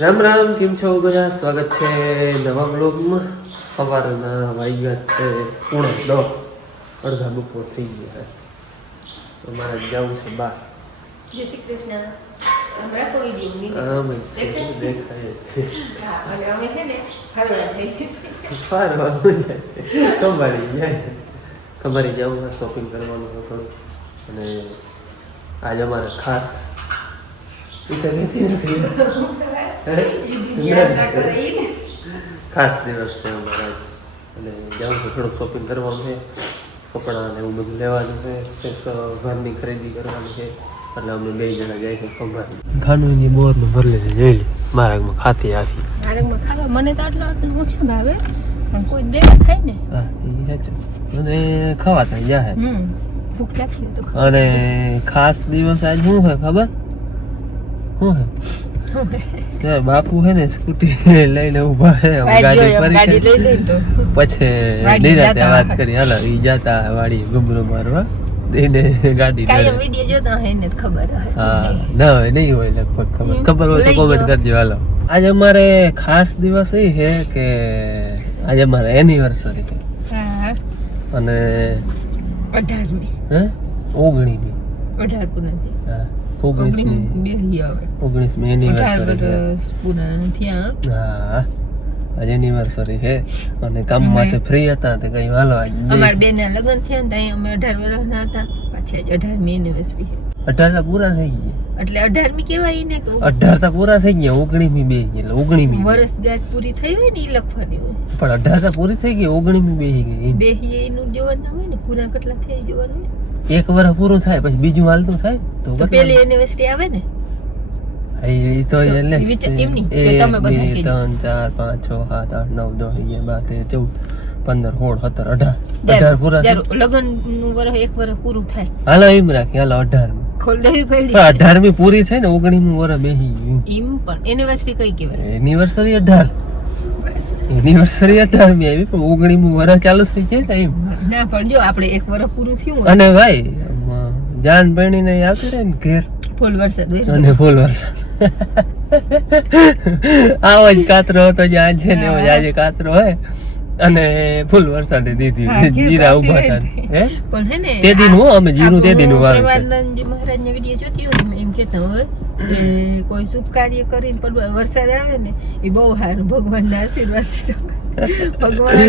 રામ રામ કેમ છો બધા? સ્વાગત છે નવા બ્લોગમાં સવારના વાગ્યા છે પૂણા દસ અડધા બપોર થઈ ગયા છે. અમારે જવું છે બહાર. જય શ્રી કૃષ્ણ. દી દેખાય. છે. ફરવાનું જાય કમારી જાય કમારી જવું શોપિંગ કરવાનું હોય અને આજે અમારે ખાસ તો નથી નથી. ખાસ દિવસ છે અમારા. અને જાઉં છું થોડુંક શોપિંગ કરવાનું છે. કપડાં ને એવું બધું લેવાનું છે. કંઈક ઘરની ખરીદી કરવાની છે. એટલે અમે બે જણા જાય છે ખંભાત ખાનુની બોરનું ભરી લીધી જઈ લે. મારાગમાં ખાતી આવી મારાગમાં ખાવા મને તો આટલા આટલા ઓછા ભાવે. પણ કોઈ દેવા થાય ને. હા એ સાચું. અને થાય જાય હમ ભૂખ લાગી તો અને ખાસ દિવસ આજ શું હોય ખબર? બાપુ હે ને સ્કૂટી લઈને ઊભા છે ગાડી ફરી લઈ લઈ તો. પછી નિરાતે વાત કરી. હાલો ઈ જાતા વાડી ગુમરો મારવા. એને ગાડી. જોતા ને ખબર હા ના નહીં હોય લગભગ ખબર. ખબર હોય તો કોમેન્ટ. કરજો હાલો. આજે અમારે ખાસ દિવસ એ છે કે આજે અમારે એનિવર્સરી છે. હા. અને અઢારમી. હે? ઓગણીમી અઢાર હા. ઓગણીસમી બે ઓગણીસમી એનિવર્સરી હા. આજે એનિવર્સરી છે. અને કામમાંથી ફ્રી હતા તે કઈ વાલવા અમાર બે- ના લગ્ન થયા ને ત્યાં અમે અઢાર વર્ષના હતા. પાછી આજે અઢારમી એનિવર્સરી અઢાર તા પૂરા થઈ ગયા. એટલે અઢારમી કેવાય ને કે અઢાર તા પૂરા થઈ ગયા ઓગણીમી બે એટલે ઓગણીમી વર્ષગાંઠ પૂરી થઈ હોય ને એ લખવાની હોય. પણ અઢાર તા પૂરી થઈ ગઈ ઓગણીમી બે ગઈ. બે એનું જોવાનું હોય ને પૂરા કેટલા થયા જોવાનું હોય. એક વર્ષ પૂરું થાય પછી બીજું હાલતું થાય તો પેલી એનિવર્સરી આવે ને? એ તો એટલે એમની, તમે બધા પૂરા લગ્નનું વર્ષ એક વર્ષ પૂરું થાય. હાલો એમ રાખી હાલો અઢાર ખોલ દેવી પડી અઢારમી પૂરી થાય ને ઓગણીમી વર્ષ બેસી એમ પણ એનિવર્સરી કઈ કહેવાય? એનિવર્સરી અઢાર. એનિવર્સરી અઢારમી આવી પણ ઓગણીમી વર્ષ ચાલુ થઈ જાય ને એમ. ના પણ જો આપણે એક વર્ષ પૂરું થયું અને ભાઈ જાન જાન ને આવતી રહે ને ઘેર? ફૂલ વરસાદ અને ફૂલ વરસાદ. આવો જ કાતરો હતો જે આજે ને આજે કાતરો હે અને ફૂલ વરસાદે દીધી જીરા ઊભા હતા પણ હે ને તે દિન હું અમે જીરું તે દિન વાળું. પરમાનંદજી મહારાજના વીડિયો જોતી હોય એમ કહેતા હોય કે કોઈ શુભ કાર્ય કરીને પણ વરસાદ આવે ને એ બહુ સારું ભગવાનના આશીર્વાદ છે. ભગવાન ને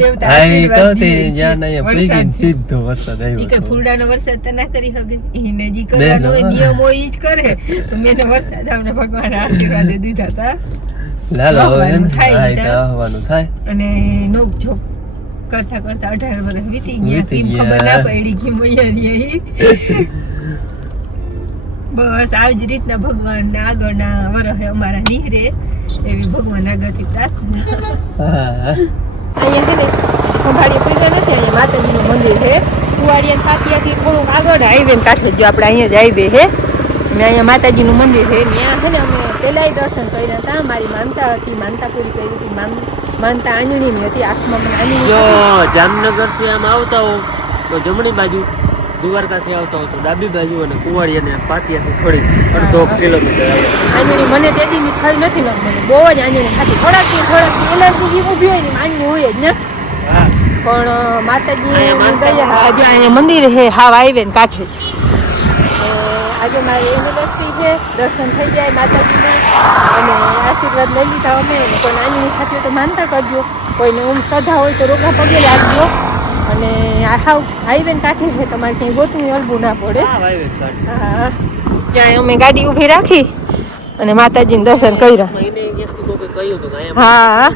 દેવતા આશીર્વાદ તે જ્યાં પડી વરસાદ છે. ઈ કઈ ફૂલડાનો વરસાદ તો ના કરી શકે એને જી કરવાનો નિયમ હોય ઈ જ કરે તો વરસાદ અમને ભગવાન આશીર્વાદ દીધા હતા લાલો થાય હા, એ તો ત્યાં. આવવાનું થાય. અને નોક જોક કરતા કરતા અઢાર વર્ષ વીતી ગયા. કેમ ખબર ના પડી કે મૈયા રહ્યા બસ આવી જ રીતના ભગવાન આગળના વરહે અમારા નીહરે એવી ભગવાન આગળથી પ્રાર્થના. અહીંયા છે ને ખંભાળીએ પૂજા નથી અહીંયા માતાજીનું મંદિર છે. કુવાડિયા પાટિયાથી થોડુંક આગળ હાઈવે ને કાંઠે જો આપણે અહીંયા જ હાઈવે છે અને અહીંયા માતાજીનું મંદિર છે. ત્યાં છે ને અમે પહેલાંય દર્શન કર્યા હતા. મારી માનતા હતી માનતા પૂરી કરી હતી. માનતા માનતા આંજણીની હતી. આંખમાં મને આંજણી જો હતી. જામનગરથી આમ આવતા હો તો જમણી બાજુ દ્વારકાથી આવતા હતો તો ડાબી બાજુ અને કુવાડિયા અને પાટિયાથી થોડી અડધો. કિલોમીટર આંજણી મને તેથી ની થઈ નથી ને મને બહુ જ આંજણી થતી. થોડાક થોડાકથી એલર્જી ઊભી હોય ને આંજણી હોય જ ને. હા. પણ માતાજી આજે અહીંયા મંદિર છે હાવ હાઈવે ને કાંઠે જ. આજે મારી એનિવર્સરી છે દર્શન થઈ જાય માતાજીના. અને આશીર્વાદ લઈ લીધા અમે. કોઈ નાની ખાતી તો માનતા કરજો. કોઈને ઓમ શ્રદ્ધા હોય તો રોગા પગે લાગજો. અને આ હાવ હાઈવેન કાંઠે છે તમારે ક્યાંય ગોતવું અડબું ના પડે. હા ત્યાં અમે ગાડી ઊભી રાખી અને માતાજીને દર્શન કર્યા. હા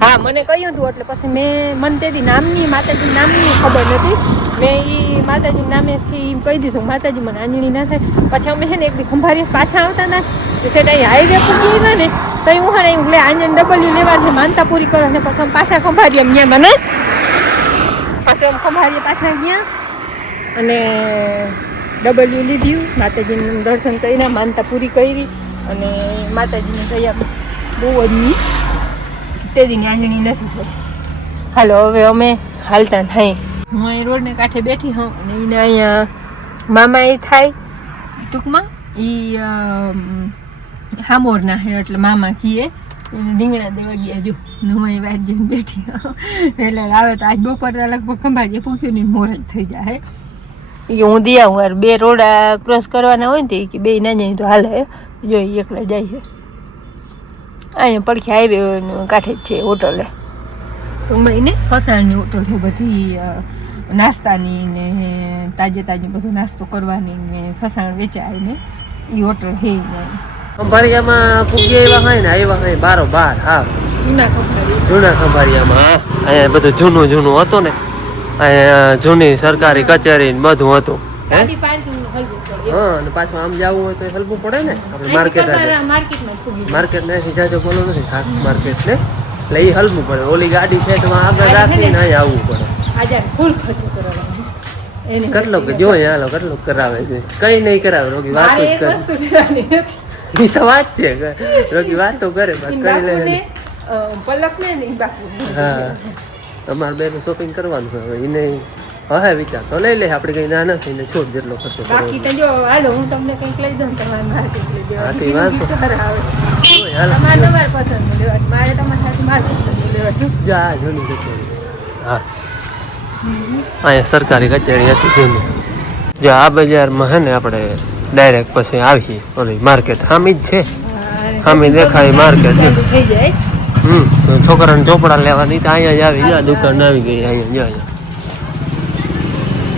હા મને કહ્યું હતું એટલે પછી મેં મને તેથી નામની માતાજી નામની ખબર નથી. મેં એ માતાજી નામેથી એમ કહી દીધું, માતાજી, મને આંજણી ના થાય. પછી અમે છે ને એક ખંભારી પાછા આવતા હતા તો સેટ અહીં હાઈવે પૂરી ગયેલા ને, તો હું હા હું લે આંજણ ડબલ્યુ લેવા છે, માનતા પૂરી કરો. ને પછી અમે પાછા ખંભારી એમ ગયા મને. પછી અમે ખંભારીએ પાછા ગયા અને ડબલ્યુ લીધ્યું માતાજીનું દર્શન કર્યા, માનતા પૂરી કરી અને માતાજીની દયા બહુ જ ની. તે દી આંજણી નથી થઈ. હાલો, હવે અમે હાલતા થાય હું અહીં રોડને કાંઠે બેઠી હોઉં અને એને અહીંયા મામા એ થાય. ટૂંકમાં એ હામોરના હે એટલે મામા કીએ, એને રીંગણા દેવા ગયા જો. ને હું અહીં વાટ જઈને બેઠી એટલે આવે તો આજ બપોર લગભગ ખંભાજી પૂછ્યું ને મોર જ થઈ જાય. એ હું દિયા હું બે રોડ ક્રોસ કરવાના હોય ને તે કે બે ના જાય તો હાલે. જો એકલા જાય છે. અહીંયા પડખે હાઈવે કાંઠે જ છે હોટલે. મહિને ફસાણની હોટલ છે બધી નાસ્તાની ને તાજે તાજે બધું નાસ્તો કરવાની ને ફસાણ વેચાય ને એ હોટલ હે ને. ખંભાળિયામાં ફૂગી એવા હોય ને એવા હોય બારો બાર હા. જૂના કપડા ખંભાળિયામાં હા. અહીંયા બધું જૂનું જૂનું હતું ને. અહીંયા જૂની સરકારી કચેરી ને બધું હતું. હે? અને પાછું આમ જવું હોય તો હલવું પડે ને. આપણે માર્કેટ માર્કેટ નથી જાજો બોલો નથી ખાસ માર્કેટ ને. એટલે એ હલવું પડે. ઓલી ગાડી છે તો આગળ રાખીને અહીંયા આવવું પડે. આજે ફૂલ ખર્ચો કરવાનો એને કેટલો જો હાલો કેટલો કરાવે છે. કઈ નહીં કરાવે રોગી વાત જ કરે. એ તો વાત છે રોગી વાત તો કરે કરી લે ને. હા. તમારે બેનું શોપિંગ કરવાનું છે હવે એને હવે વિચાર તો લઈ લે આપણે કઈ ના નથી ને છોડ જેટલો ખર્ચો બાકી તો જો હાલો હું તમને કંઈક લઈ દઉં તમારે માર્કેટ લઈ હા, તે વાંધો. બીજું આવે. હોય, હાલો. તમારે તમારે પસંદ લેવાનું. મારે તમારે સાથે મારે પસંદ લેવાનું. જો આ હા. અહીંયા સરકારી કચેરી હતી જૂની. જો આ બજારમાં હે ને આપણે ડાયરેક્ટ પછી આવીએ, ઓલી માર્કેટ હામી જ છે. હામી દેખાય માર્કેટ હમ છોકરાને ચોપડા લેવાની તો અહીંયા જ આવી ગયા, દુકાન આવી ગઈ, અહીંયા જો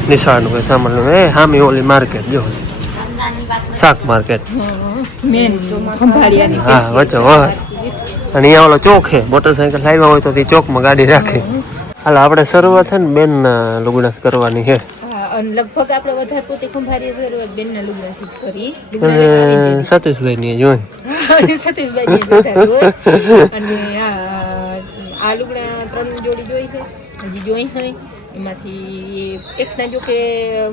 નિશાળનું કઈ સામાન એ હામી ઓલી માર્કેટ જો. શાક માર્કેટ હા, વચ્ચે અને અહીંયા ઓલો ચોક છે. મોટરસાયકલ લાવ્યા હોય તો તે ચોકમાં ગાડી રાખે. હાલ આપણે શરૂઆત છે ને બેન લુગડા કરવાની છે. લગભગ આપણે વધારે પોતે કુંભારી શરૂઆત બેનના લુગડાથી જ કરી સતીશભાઈ ની જોઈ. સતીશભાઈ બેઠા અને આ આ લુગડા ત્રણ જોડી જોઈ છે. હજી જોઈ હોય. એમાંથી એકના જો કે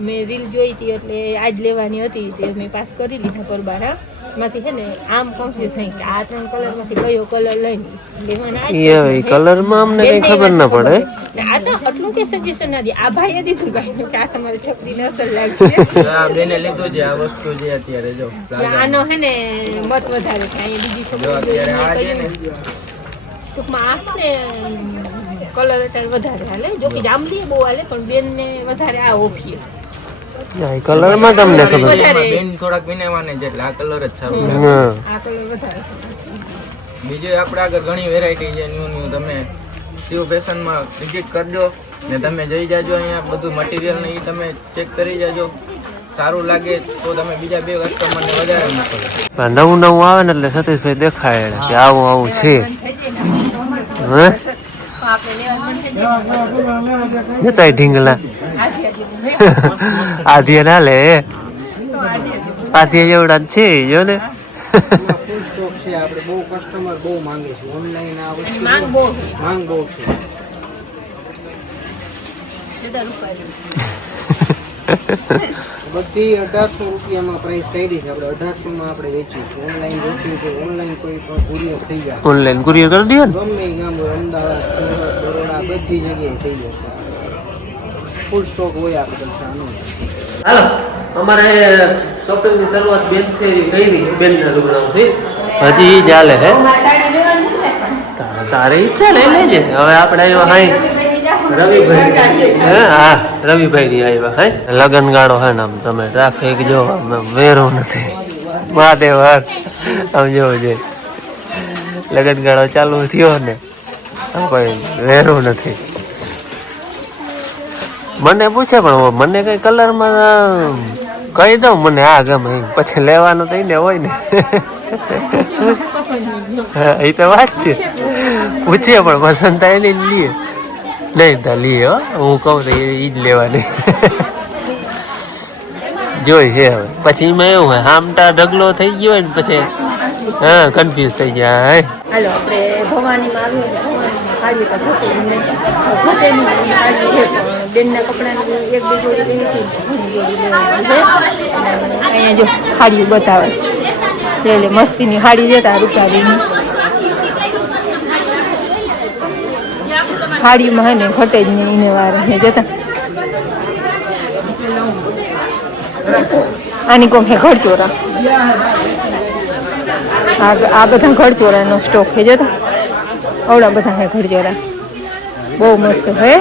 મેં રીલ જોઈ હતી એટલે આજ લેવાની હતી તે મેં પાસ કરી લીધા પરબારા. છે ને આમ કન્ફ્યુઝ થઈ કે આ ત્રણ કલરમાંથી કયો કલર લઈ એ હવે કલરમાં અમને કઈ ખબર ના પડે. આ તો આટલું કે સજેશન ના દે. આ ભાઈએ દીધું કે આ તમારી છોકરીને અસર લાગશે આ બેને લીધું છે. આ વસ્તુ જે અત્યારે જો આનો હે ને મત વધારે છે. અહીંયા બીજી છોકરી અત્યારે આ છે ને. ટૂંકમાં આ છે ને કલર અત્યારે વધારે હાલે. જો કે જાંબલી બહુ હાલે પણ બેન ને વધારે આ ઓફીએ કલરમાં તમને ખબર. વધારે. બેન થોડાક વિનેવાને છે એટલે આ કલર જ સારો આ કલર વધારે છે. બીજું આપણે આગળ ઘણી વેરાયટી છે ન્યુ ન્યુ. તમે શિવ ફેશનમાં વિઝિટ કરજો ને તમે જઈ જાજો અહીંયા. બધું મટીરિયલ ને એ તમે ચેક કરી જાજો. સારું લાગે તો તમે બીજા બે કસ્ટમરને વધારે મોકલો. પણ નવું નવું આવે ને એટલે સતીશભાઈ દેખાય કે આવું આવું છે. હે? ઢીંગલા? આજી ના લે. આધ્ય જેવડા છે જો ને. સ્ટોક છે આપણે બહુ કસ્ટમર બહુ માંગે છે ઓનલાઈન આ વસ્તુ માંગ બહુ માંગ બહુ છે બધી અઢારસો રૂપિયામાં પ્રાઇસ કાઢી છે. આપણે અઢારસોમાં આપણે વેચી છે. ઓનલાઈન છે. ઓનલાઈન કોઈ પણ કુરિયર થઈ જાય. ઓનલાઈન કુરિયર કરી દે ગમે ગામ અમદાવાદ સુરત બરોડા બધી જગ્યાએ થઈ જશે ફૂલ સ્ટોક હોય આપણે પાસે આનો હાલો અમારે શોપિંગની શરૂઆત બેન થઈ કરી બેનના લુગડાઓથી. હજી ચાલે હે? તારે- ઈચ્છા લઈ લેજે હવે આપણે આવ્યા હાઈ. રવિભાઈ હે હા રવિભાઈ ની આવ્યા હાઈ. લગન ગાળો હે ને આમ તમે ટ્રાફિક જો વેરો નથી. મહાદેવ હર આમ જોવો જોઈએ લગન ગાળો ચાલુ થયો ને કોઈ વેરો નથી. મને પૂછે, પણ મને કઈ કલરમાં કહી દઉં, મને આ ગમે. પછી લેવાનું એને હોય ને. એ તો વાત છે. પૂછીએ પણ પસંદ થાય ને લઈએ નહીં, તો લઈએ હો. કહું તો એ જ લેવાની. જોઈ છે હવે. પછી એમાં એવું હોય આમટા ઢગલો થઈ ગયો હોય ને, પછી, હા કન્ફ્યુઝ થઈ જાય હે હાલો, આપણે ભવાનીમાં આવીએ ભવાનીમાં કાઢીએ તો ઘટે નહીં ઘટેની કાઢીએ પણ બેનના કપડાની એક બે જોડી લેવી હતી અહીંયા જો હાડીઓ બતાવે છે. એટલે મસ્તીની હાડી દેતા રૂપારીની હાડીમાં હે ને ઘટે જ નહીં એને વાર. જતા આની કોમ હે ઘરચોરા. આ આ બધા ઘરચોરાનો સ્ટોક છે, જો તો. આવડા બધા છે ઘરચોરા. બહુ મસ્ત હે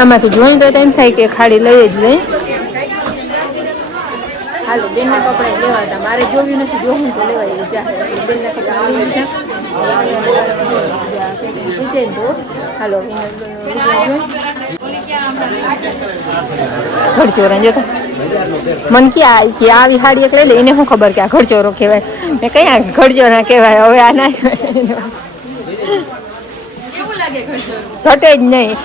આમાંથી જોઈ તો એમ થાય કે ખાડી લઈ જ લઈ. હાલો, બેનના કપડા લેવા હતા. મારે જોયું નથી, જોવું તો લેવાય જા બેનના કપડા હાલો ઘરચોરા જતો. મન કે આ કે આવી હાડી એક લઈ લે એને શું ખબર કે આ ઘરચોરો કહેવાય? મેં કયા ઘરચોરા કહેવાય હવે આ ના ઘટે જ નહીં.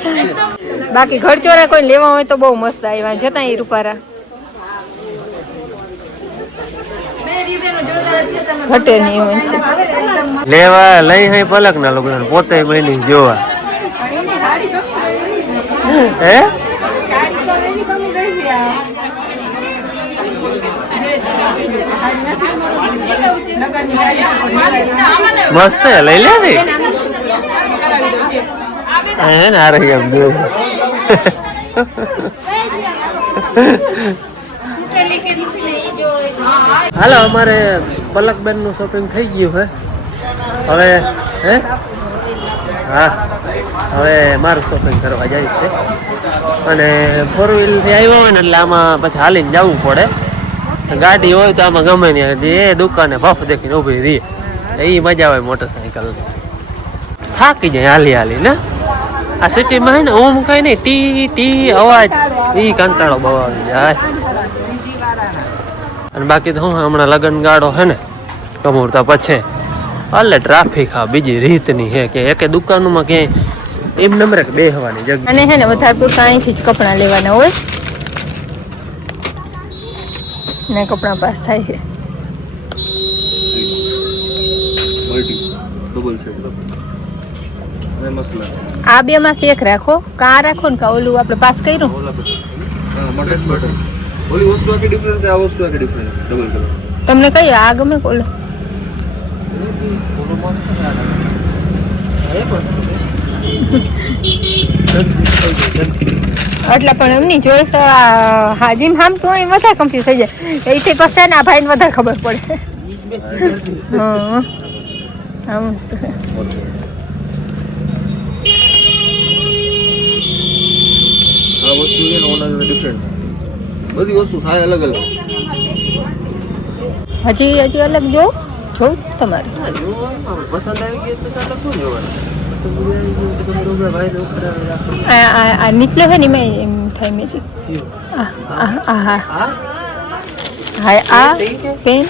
બાકી ઘરચોરા કોઈ લેવા હોય તો બહુ મસ્ત આવ્યા. જતા એ રૂપારા. ઘટે નહીં હોય લેવા લઈ હે પલક ના લોકો પોતે બની જોવા. હે? મસ્ત લઈ લે ને. હે ને રહી એમ હાલો, અમારે પલકબેનનું શોપિંગ થઈ ગયું હે હવે, હે? હા. હવે મારું શોપિંગ કરવા જાય છે. અને ફોર વ્હીલથી આવ્યા હોય ને એટલે આમાં પછી હાલીને જવું પડે. ગાડી હોય તો આમાં ગમે ને એ દુકાને ભફ દેખીને ઊભી રહી. એ મજા આવે મોટરસાઇકલ થાકી જાય હાલી હાલી, ને? આ સિટીમાં હે ને ઊમ કઈ નહીં, ટી ટી, અવાજ, ઈ કંટાળો બહુ આવી જાય. અને બાકી તો હું હમણાં લગ્ન ગાડો હે ને, કમુરતા પછી. એટલે ટ્રાફિક હા બીજી રીતની હે કે એકે દુકાનોમાં કે એમ નંબર બેહવાની જગ્યા. અને હે ને વધારે પૂરતા અહીંથી જ કપડાં લેવાના હોય. ને કપડાં પાસ થાય છે. આ બે માંથી એક રાખો કા રાખો ને કા ઓલું આપણે પાસ કર્યું? ઓલી વસ્તુ આખી ડિફરન્સ આ વસ્તુ આખી ડિફરન્સ ડબલ તમને કઈ આ ગમે ઓલું? એટલે પણ એમની જોઈશ હાજીમ હામ તો એ વધારે કન્ફ્યુઝ થઈ જાય. એથી પછી ને આ ભાઈને વધારે ખબર પડે. હા. હા મસ્ત આ વસ્તુ છે ને ડિફરન્ટ બધી વસ્તુ થાય અલગ અલગ હજી હજી અલગ જો. જોઉં તમારે પસંદ આવી તો ચાલો શું જોવાનું નીચલો છે ને મેં એમ થાય મેં છે આ આ આ હા હા હા આ પેન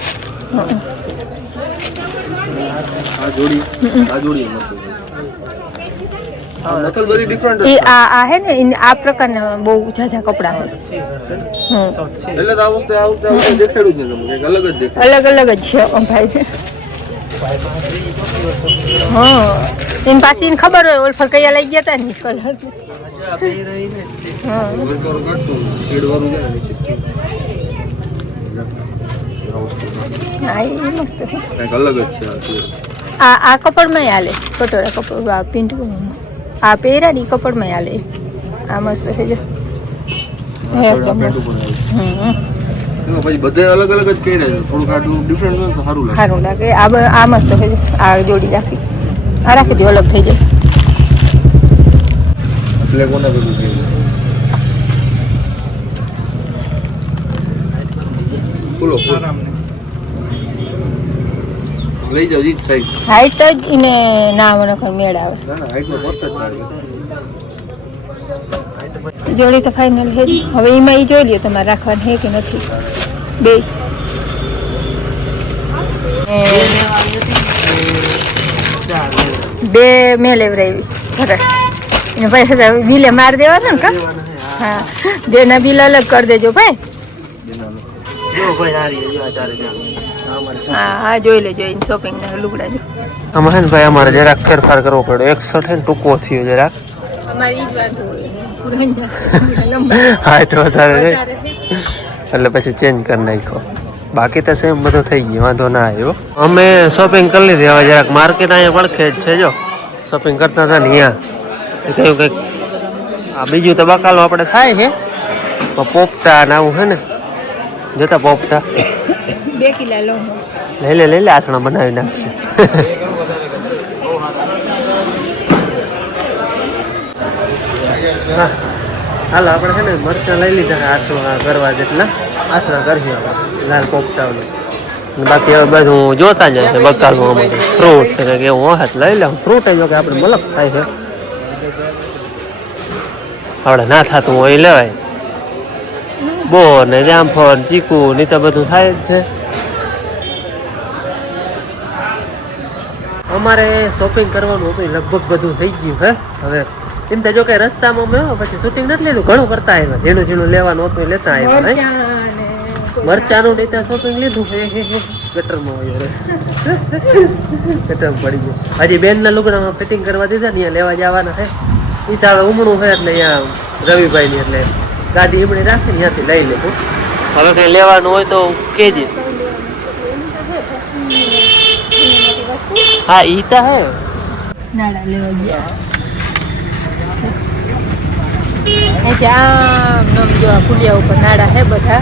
આ જોડી આ જોડી મસ્ત બધી ડિફરન્ટ એ આ આ હે ને આ પ્રકારના બહુ ઝાઝા કપડા હોય. એટલે તો આ વસ્તુ આ વખતે દેખાડ્યું જ ને તમને કંઈક અલગ જ દેખાય અલગ અલગ જ છે ભાઈ. હા એને ખબર હોય ઓલફર કયા લઈ ગયા હતા ને કલર હા એ મસ્ત અલગ જ છે આ આ કપડમાં હાલે કટોરા કપડ આ પિંટ આ પહેરા ની કપડમાં હાલે. આ મસ્ત છે જો. પછી બધે અલગ અલગ જ કર્યા છે. થોડુંક આટલું ડિફરન્ટ હોય તો સારું લાગે. સારું લાગે. આ આ મસ્ત છે આ જોડી રાખી. આ રાખી દો અલગ થઈ જાય. એટલે બધું ફૂલ લઈ જાવ જીત સાઈઝ હાઈટ જ એને ના મને કોઈ મેળ આવે. ના ના હાઈટમાં પરફેક્ટ આવે જોડી તો ફાઇનલ હે હવે એમાં એ જોઈ લ્યો તમારે રાખવાનું છે કે નથી. બે. બે મેં લેવરાવી ખરે એને હજાર બિલે માર દેવાના ને કા? હા. બે ના બિલ અલગ કરી દેજો ભાઈ. જો ભાઈ હારી જો આ ચારે હા હા જોઈ લેજો ઇન શોપિંગ ના લુગડા જો આમાં હે ને ભાઈ અમારે જરાક ફેરફાર કરવો પડ્યો એકસઠ હે ને ટૂંકો થયો જરાક. નંબર. હાઈટ વધારે એટલે પછી ચેન્જ કરી નાખ્યો. બાકી તો સેમ બધું થઈ ગયું વાંધો ના આવ્યો. અમે શોપિંગ કરી લીધી. હવે જરાક માર્કેટ અહીંયા જ છે જો. શોપિંગ કરતા હતા ને અહીંયા. કયું કંઈક આ બીજું તો બકાલો આપણે થાય છે. પોપટા ને આવું હે ને. જોતા પોપટા. બે કિલા લો. લઈ લે લઈ લે, આસણા બનાવી નાખશે. હાલો, આપણે છે ને મરચાં લઈ લીધા આસણા કરવા જેટલા. આસણા કરશું આપણે, લાલ અને બાકી હવે બધું જોતા જાય છે બકાલમાં અમારે ફ્રૂટ કે એવું હાથ લઈ લઉં ફ્રૂટ જો કે આપણે મલક થાય છે. આપણે ના થતું હોય લેવાય. બો ને જામફળ ચીકુ ને તો બધું થાય જ છે? અમારે શોપિંગ કરવાનું હતું લગભગ બધું થઈ ગયું હે. હવે એમ તો જો કે રસ્તામાં મેં પછી શૂટિંગ નથી લીધું ઘણું કરતા આવ્યા. ઝીણું ઝીણું લેવાનું હતું લેતા આવ્યા ને મરચાનું નહીં ત્યાં શોપિંગ લીધું. ગટરમાં હોય ગટરમાં પડી ગયું. હજી બેનના લુગડામાં ફિટિંગ કરવા દીધા ને અહીંયા લેવા જવાના હે. એ તો હવે ઉમણું છે એટલે અહીંયા રવિભાઈની એટલે ગાડી એમણે રાખીને ત્યાંથી લઈ લેવું હવે કંઈ લેવાનું હોય તો કેજે હા ઈ તો હે. નાડા લેવા ગયા. અહીંથી આમ નમ જો આ પુલિયા ઉપર નાડા હે બધા.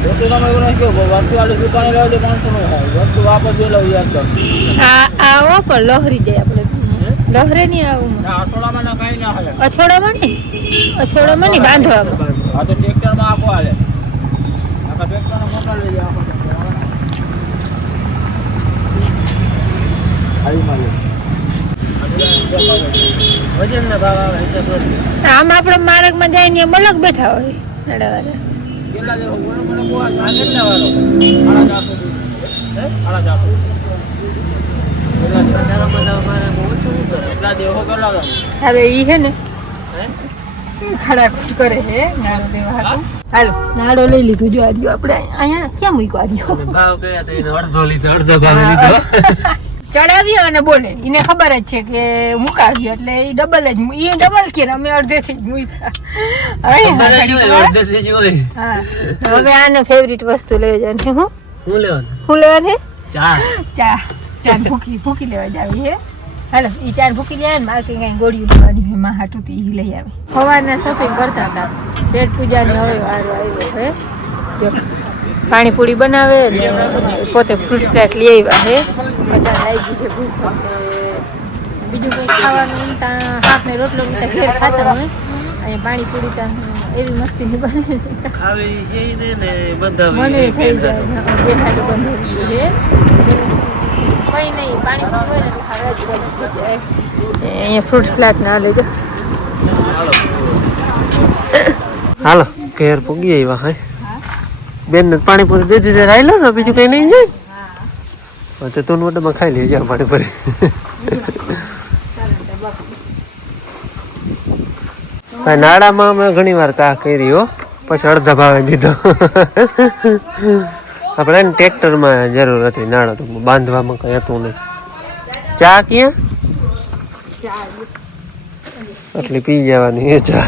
થાય પાણી તડકામાં તમારે આવો ના હોય દે આ આવો પણ લહરી જાય આપણે. લહરે નહીં આવું અછોડામાં નહીં? અછોડામાં નહીં, બાંધવામાં. વજનના ભાવ આવે હિસાબ નથી. આમ આપણે માર્ગમાં જાય ને મલક બેઠા હોય નાડાવાળા તારામાં તો. અમારે ઓછું શું કરે? ઈ હે ને. ખડાખટ કરે હે. નાડો લેવા હાલો નાડો લઈ લીધું જો આર્યો આપણે અહીંયા ક્યાં મૂક્યો આર્યો ભાવ કયા તો અડધો લીધો અડધો ભાવ લીધો. ચડાવ્યો અને બોલે. એને ખબર જ છે કે મુકાવ્યો એટલે એ ડબલ જ એ ડબલ કે અમે અડધેથી જ મૂક્યા. હવે ખબર જ હોય, હા, અડધેથી જ હોય. હા. હવે આને ફેવરિટ વસ્તુ લેવા જવાની હું? હું લેવાનું? હું લેવાની? ચા. ચા. ચા ભૂકી ભૂકી લેવા જાવી હે. હાલો એ ચાર ભૂકી લે ને મારે કઈ ગોળી લેવાની હોયમાં હાટું તો ઈ લઈ આવે. સવારના શોપિંગ કરતા હતા. પેટ પૂજાની હવે વારો આવ્યો હે. જો પાણીપુરી બનાવે પોતે ફ્રૂટ સ્લેટ લઈ આવ્યા છે. બીજું કંઈ ખાવાનું ત્યાં હાથ રોટલો ત્યાં ઘેર ખાતા હોય. અહીંયા પાણીપુરી ત્યાં એવી બને મને થઈ જાય બેઠા છે. કઈ નહીં પાણી હોય ને ખાવા અહીંયા ફ્રૂટ સ્લેટ ના લેજો હાલો ઘેર પૂગી આવ્યા હે બેન ને પાણીપુરી દઈ દીધી રાયલો ને બીજું કઈ નહીં જાય. તો તું મોટામાં ખાઈ લેજે આ પાણીપુરી. ભાઈ નાળામાં અમે ઘણી વાર તા કરી હો. પછી અડધા ભાવે દીધો. આપણે એને ટ્રેક્ટરમાં જરૂર હતી નાડો તો બાંધવામાં કઈ હતું નહીં. ચા ક્યાં? આટલી પી જવાની એ ચા.